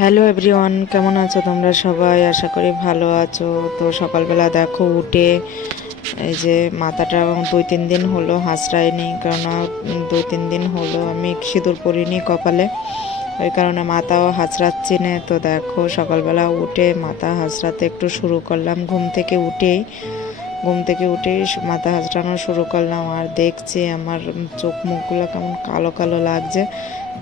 Hello everyone, কেমন আছো তোমরা সবাই? আশা করি ভালো আছো। তো সকালবেলা দেখো উঠে এই যে মাথাটা 2-3 দিন হলো হাঁচড়াইনি, কেননা 2-3 দিন হলো আমি সিঁদুর পরিনি কপালে, ওই কারণে মাথাও হাঁচড়াচ্ছি না। তো দেখো সকালবেলা উঠে মাথা হাঁচড়াতে একটু শুরু করলাম। ঘুম থেকে উঠেই মাথা হাঁচড়ানো শুরু করলাম, আর দেখছি আমার চোখ মুখগুলো কেমন কালো কালো লাগছে।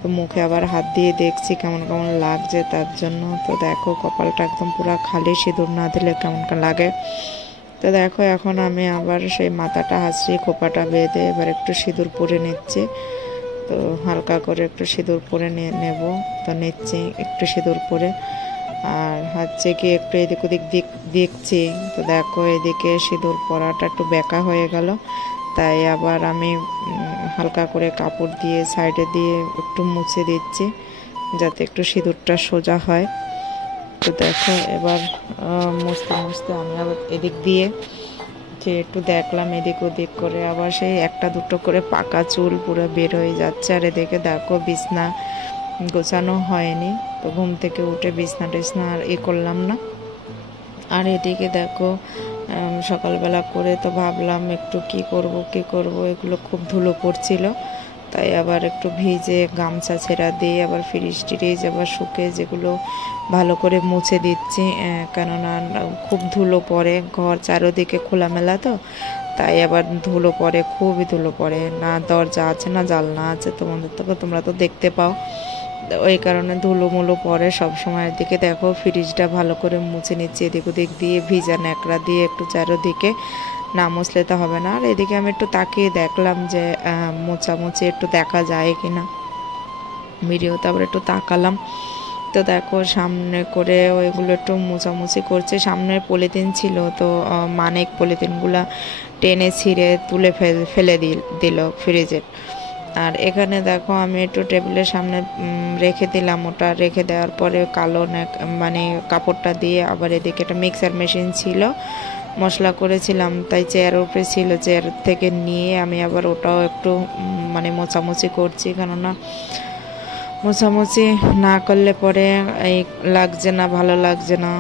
তো মুখে আবার হাত দিয়ে দেখছি কেমন কেমন লাগছে তার জন্য। তো দেখো কপালটা একদম পুরো খালি, সিঁদুর না দিলে কেমন লাগে। তো দেখো এখন আমি আবার সেই মাথাটা হাঁচড়িয়ে খোপাটা বেঁধে এবার একটু সিঁদুর পরে নিচ্ছি। তো হালকা করে একটু সিঁদুর পরে নেব। তো নিচ্ছি একটু সিঁদুর পরে, আর হচ্ছে কি একটু এদিক ওদিক দেখছি। তো দেখো এদিকে সিঁদুর পরাটা একটু বেঁকা হয়ে গেল, তাই আবার আমি হালকা করে কাপড় দিয়ে সাইডে দিয়ে একটু মুছে দিচ্ছি যাতে একটু সিঁদুরটা সোজা হয়। তো দেখো এবার মুছতে মুছতে আমি আবার এদিক দিয়ে যে একটু দেখলাম এদিক ওদিক করে, আবার সেই একটা দুটো করে পাকা চুল পুরো বের হয়ে যাচ্ছে। আর এদিকে দেখো বিছনা গোছানো হয়নি, তো ঘুম থেকে উঠে বিছনা টিছনা আর করলাম না। আর এদিকে দেখো সকালবেলা করে তো ভাবলাম একটু কি করব, এগুলো খুব ধুলো পড়ছিল, তাই আবার একটু ভিজে গামছা ছেঁড়া দিয়ে আবার ফ্রিজ টিরিজ আবার শুকে যেগুলো ভালো করে মুছে দিচ্ছি, কেননা খুব ধুলো পড়ে, ঘর চারোদিকে খোলামেলা, তো তাই আবার ধুলো পড়ে, খুবই ধুলো পড়ে, না দরজা আছে না জানলা আছে, তোমরা তো দেখতে পাও। ওই কারণে ধুলো মুলো পরে সব সময়ের দিকে দেখো ফ্রিজটা ভালো করে মুছে নিচ্ছি এদিক ওদিক দিয়ে, ভিজা ন্যাকড়া দিয়ে একটু চারোদিকে, না মুছলে তো হবে না। আর এদিকে আমি একটু তাকিয়ে দেখলাম যে মোছামুছি একটু দেখা যায় কিনা, ভিডিওতে আবার একটু তাকালাম। তো দেখো সামনে করে ওইগুলো একটু মোছামুছি করছে। সামনের পলিথিন ছিল, তো মানিক পলিথিনগুলা টেনে ছিঁড়ে তুলে ফেলে দিল ফ্রিজে। আর এখানে দেখো আমি একটু টেবিলের সামনে রেখে দিলাম, ওটা রেখে দেওয়ার পরে কালো মানে কাপড়টা দিয়ে আবার এদিকে একটা মিক্সার মেশিন ছিল, মশলা করেছিলাম, তাই চেয়ারের উপরে ছিল, চেয়ার থেকে নিয়ে আমি আবার ওটাও একটু মানে মোছামুছি করছি, কেননা মোছামুছি না করলে পরে এই লাগছে না, ভালো লাগছে না,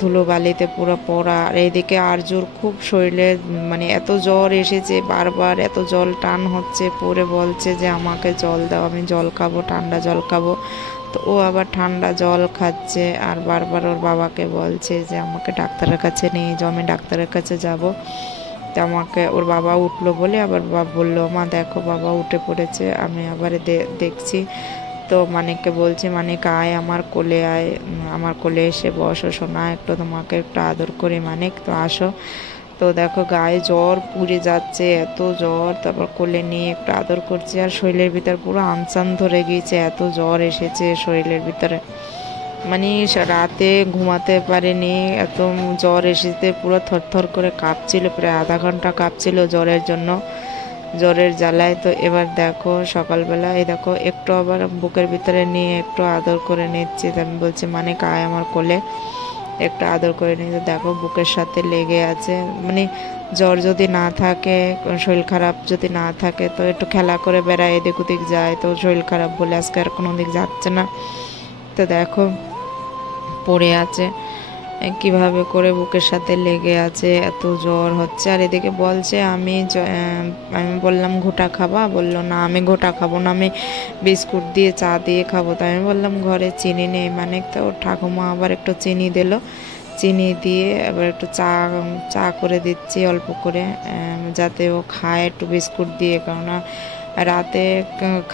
ধুলো বালিতে পুরো পড়া। আর এইদিকে আরজুর খুব শরীরে মানে এত জ্বর এসেছে, বারবার এত জল টান হচ্ছে, পরে বলছে যে আমাকে জল দাও, আমি জল খাবো, ঠান্ডা জল খাবো। তো ও আবার ঠান্ডা জল খাচ্ছে, আর বারবার ওর বাবাকে বলছে যে আমাকে ডাক্তারের কাছে নিয়ে যাও, আমি ডাক্তারের কাছে যাব। তো আমাকে ওর বাবা উঠলো বলে আবার বাবা বললো, মা দেখো বাবা উঠে পড়েছে। আমি আবার দেখছি, তো মানিককে বলছি, মানিক আয় আমার কোলে আয়, আমার কোলে এসে বসো শোনা, একটু তোমাকে একটু আদর করি মানিক, তো আসো। তো দেখো গায়ে জ্বর পুড়ে যাচ্ছে, এত জ্বর, তারপর কোলে নিয়ে একটু আদর করছি, আর শরীরের ভিতর পুরো আমচান ধরে গিয়েছে, এত জ্বর এসেছে শরীরের ভিতরে, মানে রাতে ঘুমাতে পারিনি, এত জ্বর এসেছে, পুরো থরথর করে কাঁপছিল, প্রায় আধা ঘন্টা কাঁপছিল জ্বরের জন্য, জ্বরের জ্বালায়। তো এবার দেখো সকালবেলা এই দেখো একটু আবার বুকের ভিতরে নিয়ে একটু আদর করে নিচ্ছি, আমি বলছি মানে কায় আমার কোলে একটু আদর করে নিয়ে, দেখো বুকের সাথে লেগে আছে। মানে জ্বর যদি না থাকে, শরীর খারাপ যদি না থাকে, তো একটু খেলা করে বেড়ায়, এদিক ওদিক যায়, তো শরীর খারাপ বলে আজকে আর কোনো দিক যাচ্ছে না। তো দেখো পড়ে আছে কিভাবে করে, বুকের সাথে লেগে আছে, এত জ্বর হচ্ছে। আর এদিকে বলছে আমি বললাম ঘোটা খাবা, বললো না আমি ঘোটা খাবো না, আমি বিস্কুট দিয়ে চা দিয়ে খাবো। তাই আমি বললাম ঘরে চিনি নেই, মানে তো ঠাকুমা আবার একটু চিনি দিল, চিনি দিয়ে আবার একটু চা চা করে দিচ্ছি অল্প করে, যাতে ও খায় একটু বিস্কুট দিয়ে, কেননা রাতে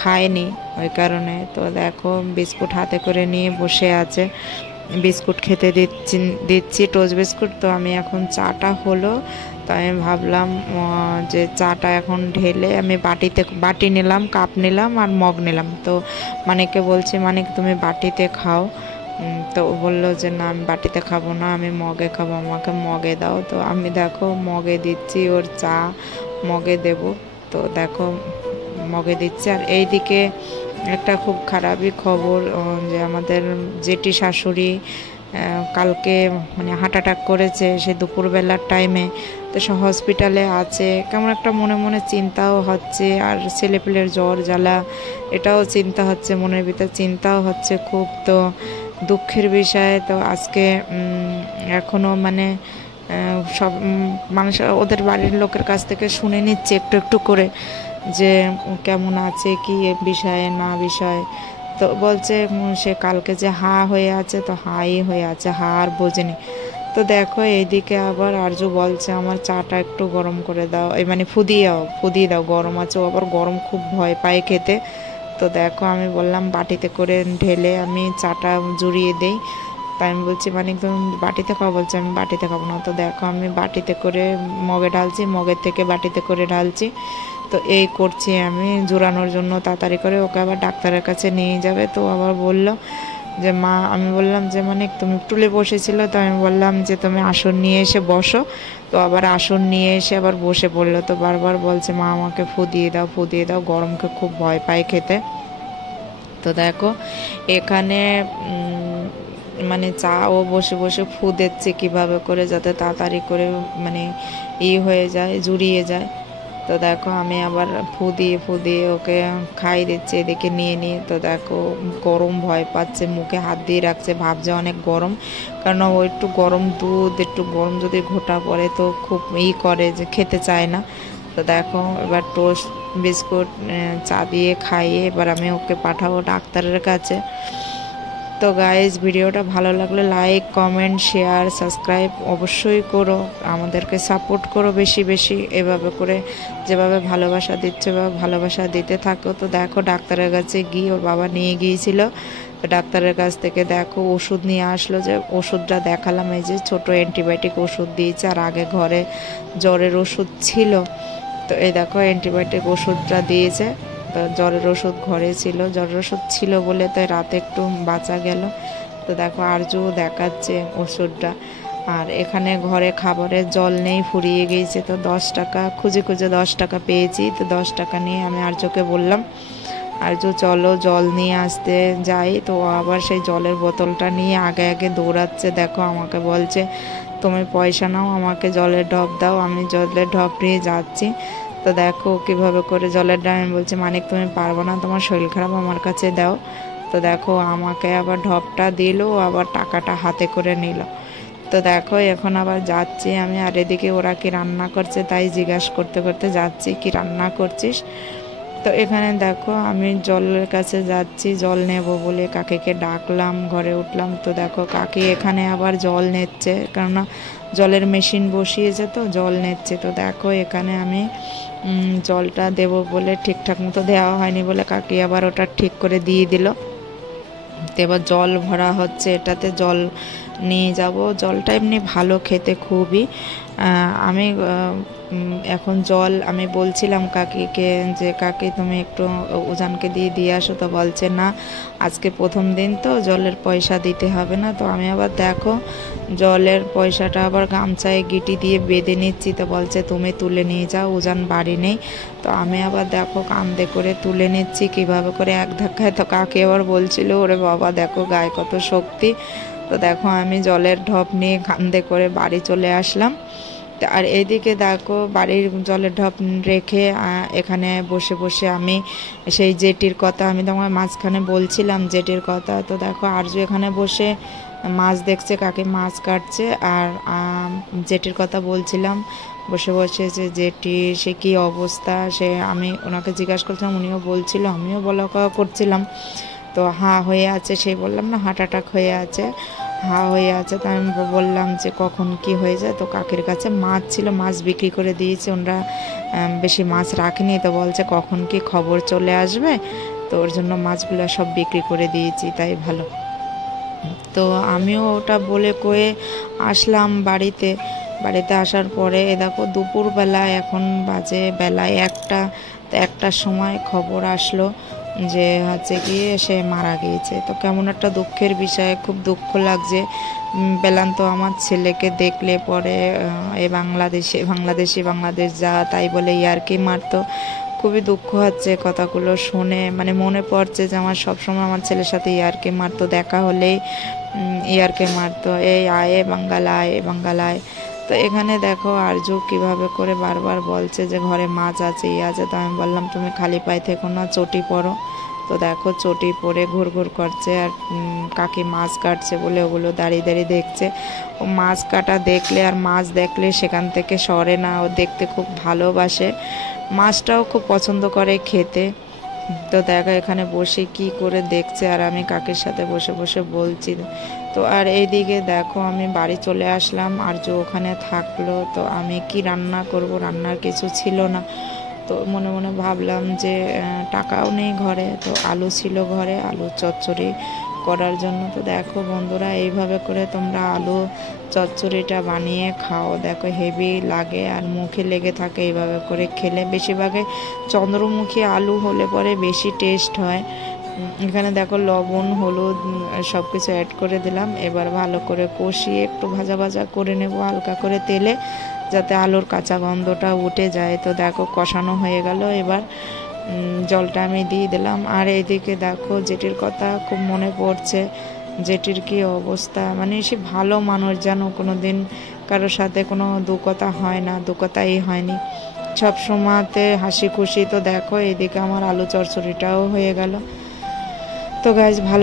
খায়নি ওই কারণে। তো দেখো বিস্কুট হাতে করে নিয়ে বসে আছে, বিস্কুট খেতে দিচ্ছি টোস্ট বিস্কুট। তো আমি এখন চাটা হলো, তো আমি ভাবলাম যে চাটা এখন ঢেলে আমি বাটি নিলাম, কাপ নিলাম আর মগ নিলাম। তো মানিককে বলছি মানিক তুমি বাটিতে খাও, তো ও বললো যে না আমি বাটিতে খাবো না, আমি মগে খাবো, আমাকে মগে দাও। তো আমি দেখো মগে দিচ্ছি, ওর চা মগে দেব। তো দেখো মগে দিচ্ছে। আর এইদিকে একটা খুব খারাপই খবর, যে আমাদের জেঠি শাশুড়ি কালকে মানে হার্ট অ্যাটাক করেছে, সে দুপুরবেলার টাইমে। তো সে হসপিটালে আছে, কেমন একটা মনে মনে চিন্তাও হচ্ছে, আর ছেলেপিলের জ্বর জ্বালা এটাও চিন্তা হচ্ছে, মনের ভিতর চিন্তাও হচ্ছে খুব। তো দুঃখের বিষয়। তো আজকে এখনও মানে সব মানুষ ওদের বাড়ির লোকের কাছ থেকে শুনে নিচ্ছে একটু একটু করে যে কেমন আছে, কি বিষয়ে না বিষয়ে। তো বলছে সে কালকে যে হা হয়ে আছে, তো হাই হয়ে আছে, হা আর বোঝেনি। তো দেখো এইদিকে আবার আরজু বলছে আমার চাটা একটু গরম করে দাও, এই মানে ফুদিয়ে দাও, গরম আছে। ও আবার গরম খুব ভয় পায় খেতে। তো দেখো আমি বললাম বাটিতে করে ঢেলে আমি চাটা জুড়িয়ে দেই। তাই আমি বলছি মানে তুমি বাটিতে খাও, বলছে আমি বাটিতে খাবো না। তো দেখো আমি বাটিতে করে মগে ঢালছি, মগের থেকে বাটিতে করে ঢালছি। তো এই করছি আমি জোড়ানোর জন্য তাড়াতাড়ি করে। ওকে আবার ডাক্তারের কাছে নিয়ে যাবে। তো আবার বলল যে মা, আমি বললাম যে মানে তুমি টুলে বসেছিল, তো আমি বললাম যে তুমি আসন নিয়ে এসে বসো। তো আবার আসন নিয়ে এসে আবার বসে পড়লো। তো বারবার বলছে মা আমাকে ফুদিয়ে দাও, গরমকে খুব ভয় পায় খেতে। তো দেখো এখানে মানে চা ও বসে বসে ফু দিচ্ছে কীভাবে করে যাতে তাড়াতাড়ি করে মানে হয়ে যায়, জুড়িয়ে যায়। তো দেখো আমি আবার ফু দিয়ে ওকে খাই দিচ্ছি এদিকে নিয়ে নিয়ে। তো দেখো গরম ভয় পাচ্ছে, মুখে হাত দিয়ে রাখছে, ভাবছে অনেক গরম। কারণ ও একটু গরম দুধ, একটু গরম যদি ঘোটা পড়ে তো খুব করে যে খেতে চায় না। তো দেখো এবার টোস্ট বিস্কুট চা দিয়ে খাইয়ে এবার আমি ওকে পাঠাবো ডাক্তারের কাছে। তো গাইজ ভিডিওটা ভালো লাগলে লাইক কমেন্ট শেয়ার সাবস্ক্রাইব অবশ্যই করো, আমাদেরকে সাপোর্ট করো বেশি বেশি। এভাবে করে যেভাবে ভালোবাসা দিচ্ছে বা ভালোবাসা দিতে থাকো। তো দেখো ডাক্তারের কাছে গিয়ে ওর বাবা নিয়ে গিয়েছিল। তো ডাক্তারের কাছ থেকে দেখো ওষুধ নিয়ে আসলো, যে ওষুধটা দেখালাম, এই যে ছোট অ্যান্টিবায়োটিক ওষুধ দিয়েছে। আর আগে ঘরে জ্বরের ওষুধ ছিল, তো এই দেখো অ্যান্টিবায়োটিক ওষুধটা দিয়েছে। তো জ্বরের ওষুধ ঘরে ছিল, জ্বরের ওষুধ ছিল বলে তাই রাতে একটু বাঁচা গেল। তো দেখো আরজু দেখাচ্ছে ওষুধটা। আর এখানে ঘরে খাবারের জল নেই, ফুরিয়ে গিয়েছে। তো 10 টাকা খুঁজে খুঁজে 10 টাকা পেয়েছি। তো 10 টাকা নিয়ে আমি আরজুকে বললাম আরজু চলো জল নিয়ে আসতে যাই। তো আবার সেই জলের বোতলটা নিয়ে আগে আগে দৌড়াচ্ছে। দেখো আমাকে বলছে তুমি পয়সা নাও, আমাকে জলের ঢপ দাও। আমি জলের ঢপ নিয়ে যাচ্ছি। তো দেখো কীভাবে করে জলের ড্রাম, আমি বলছি মানিক তুমি পারবো না, তোমার শরীর খারাপ, আমার কাছে দাও। তো দেখো আমাকে আবার ঢপটা দিল, আবার টাকাটা হাতে করে নিল। তো দেখো এখন আবার যাচ্ছি আমি। আর এদিকে ওরা কি রান্না করছে তাই জিজ্ঞাসা করতে করতে যাচ্ছি, কি রান্না করছিস। তো এখানে দেখো আমি জলের কাছে যাচ্ছি, জল নেব বলে কাকিকে ডাকলাম, ঘরে উঠলাম। তো দেখো কাকি এখানে আবার জল নিচ্ছে, কেননা জলের মেশিন বসিয়েছে, তো জল নিচ্ছে। তো দেখো এখানে আমি জলটা দেব বলে ঠিকঠাক মতো দেওয়া হয়নি বলে কাকি আবার ওটা ঠিক করে দিয়ে দিল। তো এবার জল ভরা হচ্ছে, এটাতে জল নিয়ে যাব। জলটা এমনি ভালো খেতে খুবই। আমি এখন জল আমি বলছিলাম কাকিকে যে কাকি তুমি একটু উজানকে দিয়ে আসো। তো বলছে না আজকে প্রথম দিন তো জলের পয়সা দিতে হবে না। তো আমি আবার দেখো জলের পয়সাটা আবার গামছায় গিটি দিয়ে বেঁধে নিচ্ছি। তো বলছে তুমি তুলে নিয়ে যাও, উজান বাড়ি নেই। তো আমি আবার দেখো কান্দে করে তুলে নিচ্ছি কিভাবে করে এক ধাক্কায়। তো কাকি আবার বলছিল ওরে বাবা দেখো গায়ে কত শক্তি। তো দেখো আমি জলের ঢপ নিয়ে কান্দে করে বাড়ি চলে আসলাম। আর এইদিকে দেখো বাড়ির জলের ঢপ রেখে এখানে বসে বসে আমি সেই জেটির কথা আমি তোমার মাঝখানে বলছিলাম, জেটির কথা। তো দেখো আরজু এখানে বসে মাছ দেখছে, কাকে মাছ কাটছে। আর জেটির কথা বলছিলাম বসে বসে, যে জেটি সে কী অবস্থা, সে আমি ওনাকে জিজ্ঞাসা করছিলাম, উনিও বলছিল, আমিও বলা করছিলাম। তো হা হয়ে আছে, সেই বললাম না হার্ট অ্যাটাক হয়ে আছে, হা হয়ে আছে। তাই আমি বললাম যে কখন কি হয়ে যায়। তো কাকির কাছে মাছ ছিল, মাছ বিক্রি করে দিয়েছে, ওনারা বেশি মাছ রাখেনি। তো বলছে কখন কি খবর চলে আসবে, তো ওর জন্য মাছগুলো সব বিক্রি করে দিয়েছি, তাই ভালো। তো আমিও ওটা বলে কয়ে আসলাম বাড়িতে। বাড়িতে আসার পরে দেখো দুপুরবেলা এখন বাজে বেলায় 1টা। তো 1টার সময় খবর আসলো যে হচ্ছে গিয়ে সে মারা গিয়েছে। তো কেমন একটা দুঃখের বিষয়, খুব দুঃখ লাগছে। বেলান্ত আমার ছেলেকে দেখলে পরে এ বাংলাদেশ যা তাই বলে ইয়ার্কি মারতো। খুবই দুঃখ হচ্ছে কথাগুলো শুনে, মানে মনে পড়ছে যে আমার সবসময় আমার ছেলের সাথে ইয়ার্কি মারতো, দেখা হলেই ইয়ার্কি মারতো, এই আয়ে বাঙ্গাল আয়। তো এখানে দেখো আরজু কিভাবে করে বারবার বলছে যে ঘরে মাছ আছে আছে। তো আমি বললাম তুমি খালি পায়ে থেকো না, চটি পরো। তো তো দেখো চটি পরে ঘুরঘুর করছে, আর কাকি মাছ কাটছে বলে ওগুলো দাঁড়িয়ে দাঁড়িয়ে দেখছে। ও মাছ কাটা দেখলে আর মাছ দেখলে সেখান থেকে সরে না, ও দেখতে খুব ভালোবাসে, মাছটাও খুব পছন্দ করে খেতে। তো দেখো এখানে বসে কি করে দেখছে, আর আমি কাকির সাথে বসে বসে বলছি। তো আর এইদিকে দেখো আমি বাড়ি চলে আসলাম, আর যে ওখানে থাকলো, তো আমি কি রান্না করব, রান্নার কিছু ছিল না। তো মনে মনে ভাবলাম যে টাকাও নেই ঘরে, তো আলু ছিল ঘরে, আলু চচ্চড়ি করার জন্য। তো দেখো বন্ধুরা, এইভাবে করে তোমরা আলু চচ্চড়িটা বানিয়ে খাও, দেখো হেভি লাগে আর মুখে লেগে থাকে এইভাবে করে খেলে। বেশিরভাগে চন্দ্রমুখী আলু হলে পরে বেশি টেস্ট হয়। এখানে দেখো লবণ হলুদ সব কিছু অ্যাড করে দিলাম। এবার ভালো করে কষিয়ে একটু ভাজা ভাজা করে নেব হালকা করে তেলে, যাতে আলুর কাঁচা গন্ধটা উঠে যায়। তো দেখো কষানো হয়ে গেল, এবার জলটা আমি দিয়ে দিলাম। আর এইদিকে দেখো জেঠির কথা খুব মনে পড়ছে, জেঠির কি অবস্থা, মানে সে ভালো মানুষ, জানো কোনো দিন কারোর সাথে কোনো দু কথা হয় না, দু কথাই হয়নি, সব সময়তে হাসি খুশি। তো দেখো এইদিকে আমার আলু চচ্চড়িটাও হয়ে গেল। তো গাইস ভালো